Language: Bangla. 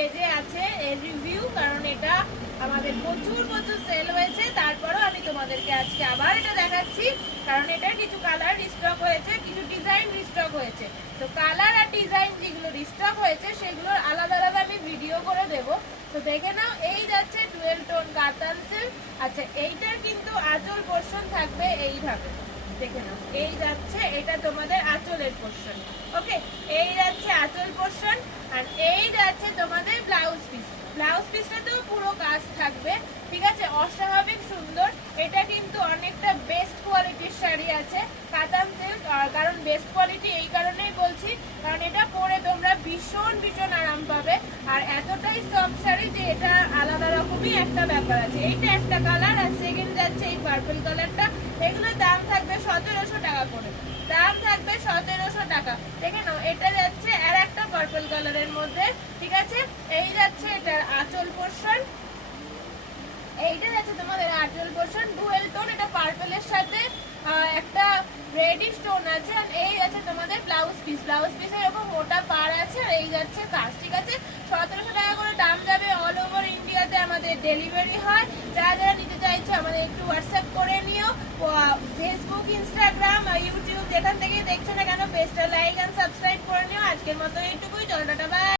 পেজে আছে এর রিভিউ, কারণ এটা আমাদের প্রচুর সেল হয়েছে। তারপরও আমি তোমাদেরকে আজকে আবার এটা দেখাচ্ছি, কারণ এটা কিছু কালার রিস্টক হয়েছে, কিছু ডিজাইন রিস্টক হয়েছে। তো কালার আর ডিজাইন যেগুলো রিস্টক হয়েছে সেগুলোর আলাদা আলাদা আমি ভিডিও করে দেবো। তো দেখে নাও, এই যাচ্ছে 12 টোন কাতান সিল্ক। আচ্ছা, এইটার কিন্তু আঁচল পোর্শন থাকবে এইভাবে, দেখে নাও, এই যাচ্ছে এটা তোমাদের আঁচলের পোর্শন। ওকে, এই যাচ্ছে আঁচল পোর্শন, আর এই যাচ্ছে তোমাদের ব্লাউজ পিস। ব্লাউজ পিসটাতেও পুরো কাজ থাকবে, ঠিক আছে, অস্বাভাবিক সুন্দর। এটা কিন্তু অনেকটা বেস্ট কোয়ালিটির শাড়ি আছে কাতান সিল্ক। কারণ বেস্ট কোয়ালিটি এই কারণেই বলছি, কারণ এটা পরে তোমরা ভীষণ আরাম পাবে। আর এতটাই সফট শাড়ি যে এটা আলাদা রকমই একটা ব্যাপার আছে। এইটা একটা কালার, আর সেকেন্ড যাচ্ছে এই পার্পল কালারটা। এগুলোর দাম থাকবে 1700 টাকা করে, দাম থাকবে 1700 টাকা। দেখে নাও, এটা যাচ্ছে আর একটা পার্পল কালারের মধ্যে, ঠিক আছে। এই যাচ্ছে এটার আঁচল পোর্শন, এইটা যাচ্ছে তোমাদের আঁচল পোর্শন ডুয়েল টোন। এটা পার্পলের সাথে একটা রেডিশ টোন আছে। আর এই যাচ্ছে তোমাদের ব্লাউজ পিস। ব্লাউজ পিসে এরকম মোটা পাড় আছে, আর এই যাচ্ছে কাজ, ঠিক আছে। 1700 টাকা করে দাম যাবে। অল ওভার ইন্ডিয়াতে আমাদের ডেলিভারি হয়। যারা যারা নিতে চাইছো আমাদের একটু হোয়াটসঅ্যাপ করে নিও। ফেসবুক, ইনস্টাগ্রাম, ইউটিউব যেখান থেকে দেখছো না কেন পেজটা লাইক এন্ড সাবস্ক্রাইব করে নিও। আজকের মতো এইটুকুই, চলো টাটা, বাই।